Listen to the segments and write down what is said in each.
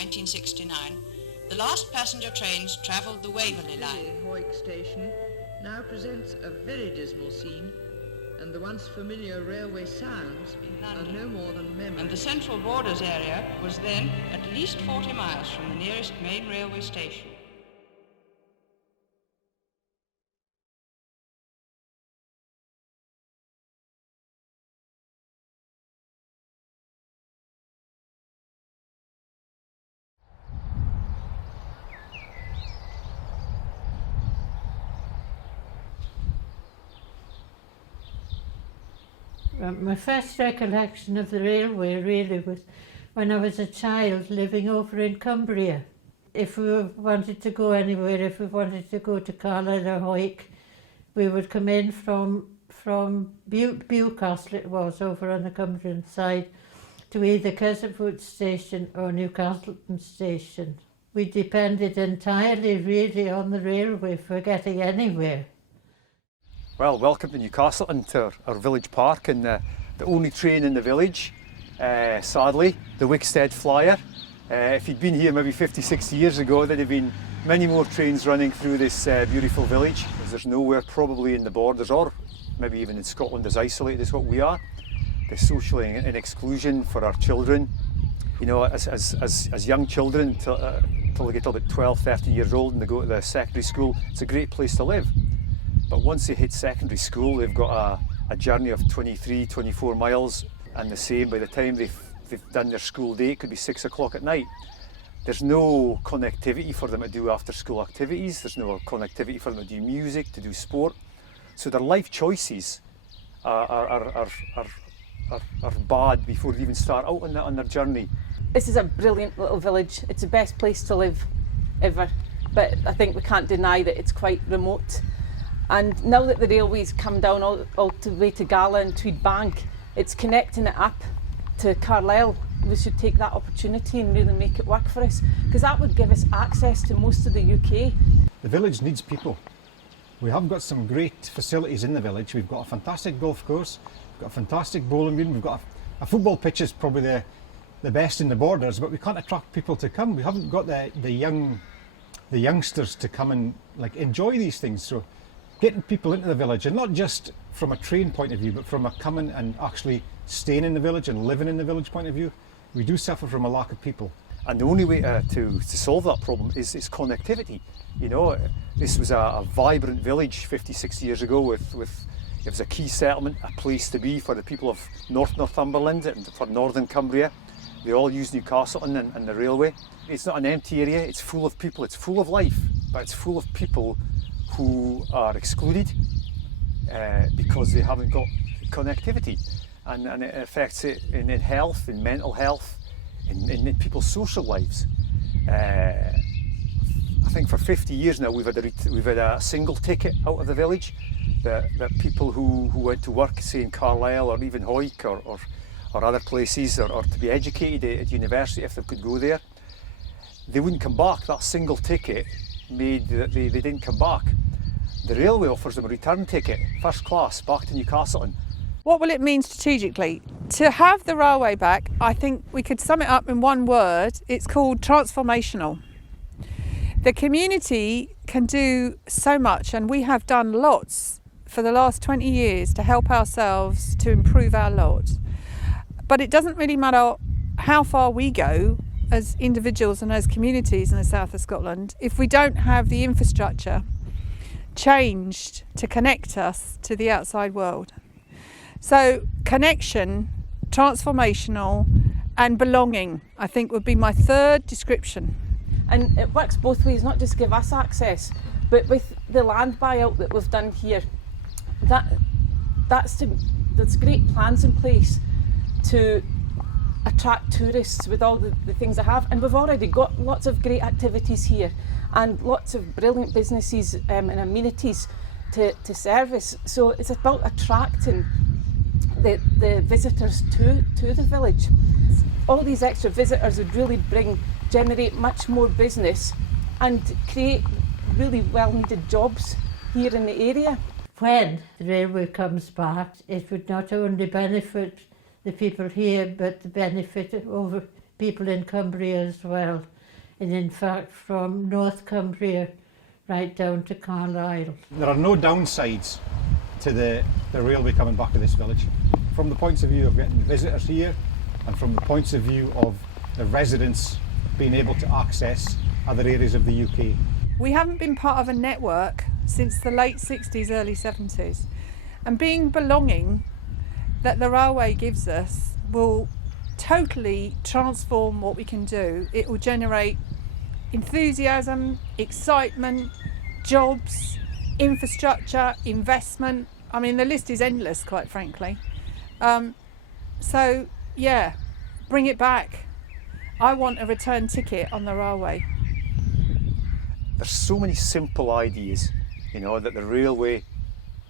1969, the last passenger trains travelled the Waverley line. Hawick station now presents a very dismal scene, and the once familiar railway sounds are no more than memories. And the Central Borders area was then at least 40 miles from the nearest main railway station. My first recollection of the railway really was when I was a child living over in Cumbria. If we wanted to go anywhere, if we wanted to go to Carlisle or Hawick, we would come in from Newcastle, it was, over on the Cumbrian side, to either Kesselfoot station or Newcastleton station. We depended entirely really on the railway for getting anywhere. Well, welcome to Newcastleton, to our village park, and the only train in the village, sadly, the Wickstead Flyer. If you'd been here maybe 50, 60 years ago, there'd have been many more trains running through this beautiful village. There's nowhere probably in the borders, or maybe even in Scotland, as isolated as what we are. The social and exclusion for our children, you know, as young children, till they get about 12, 13 years old and they go to the secondary school, it's a great place to live. But once they hit secondary school, they've got a journey of 23, 24 miles, and the same by the time they've done their school day, it could be 6 o'clock at night. There's no connectivity for them to do after school activities, there's no connectivity for them to do music, to do sport. So their life choices are bad before they even start out on their journey. This is a brilliant little village. It's the best place to live ever, but I think we can't deny that it's quite remote. And now that the railway's come down all the way to Gala and Tweed Bank, it's connecting it up to Carlisle. We should take that opportunity and really make it work for us, because that would give us access to most of the UK. The village needs people. We have got some great facilities in the village. We've got a fantastic golf course, we've got a fantastic bowling green, we've got a football pitch is probably the best in the borders, but we can't attract people to come. We haven't got the youngsters to come and enjoy these things. So getting people into the village, and not just from a train point of view, but from a coming and actually staying in the village and living in the village point of view, we do suffer from a lack of people. And the only way to solve that problem is connectivity. You know, this was a vibrant village 50, 60 years ago it was a key settlement, a place to be for the people of Northumberland and for northern Cumbria. They all use Newcastleton and the railway. It's not an empty area, it's full of people, it's full of life, but it's full of people who are excluded because they haven't got connectivity, and it affects it in health, in mental health, in people's social lives. I think for 50 years now we've had a single ticket out of the village that people who went to work, say in Carlisle or even Hawick or other places, or to be educated at university if they could go there, they wouldn't come back. That single ticket made that they didn't come back. The railway offers them a return ticket, first class, back to Newcastleton. What will it mean strategically? To have the railway back, I think we could sum it up in one word. It's called transformational. The community can do so much, and we have done lots for the last 20 years to help ourselves to improve our lot. But it doesn't really matter how far we go as individuals and as communities in the south of Scotland if we don't have the infrastructure changed to connect us to the outside world. So connection, transformational and belonging, I think would be my third description. And it works both ways, not just give us access, but with the land buyout that we've done here, there's great plans in place to attract tourists with all the things I have, and we've already got lots of great activities here and lots of brilliant businesses and amenities to service. So it's about attracting the visitors to the village. All these extra visitors would really generate much more business and create really well needed jobs here in the area. When the railway comes back, it would not only benefit the people here, but benefit over people in Cumbria as well. And in fact, from North Cumbria right down to Carlisle. There are no downsides to the railway coming back to this village. From the points of view of getting visitors here, and from the points of view of the residents being able to access other areas of the UK. We haven't been part of a network since the late 60s, early 70s. And being belonging that the railway gives us will totally transform what we can do. It will generate enthusiasm, excitement, jobs, infrastructure, investment. I mean, the list is endless, quite frankly. So, yeah, bring it back. I want a return ticket on the railway. There's so many simple ideas, you know, that the railway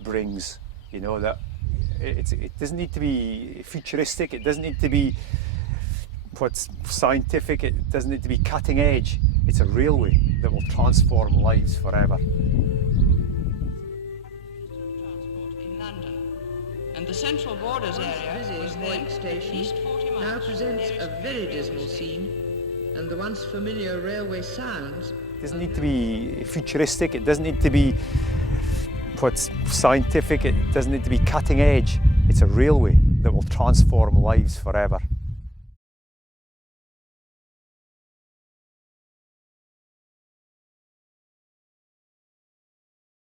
brings, you know, that it doesn't need to be futuristic, it doesn't need to be what's scientific, it doesn't need to be cutting edge. It's a railway that will transform lives forever. Transport in London. And the Central Borders area Busy was then Hawick at station least 40 miles now from the presents a nearest very railway dismal station. scene, and the once familiar railway sounds. It doesn't need to be futuristic, it doesn't need to be what's scientific, it doesn't need to be cutting edge. It's a railway that will transform lives forever.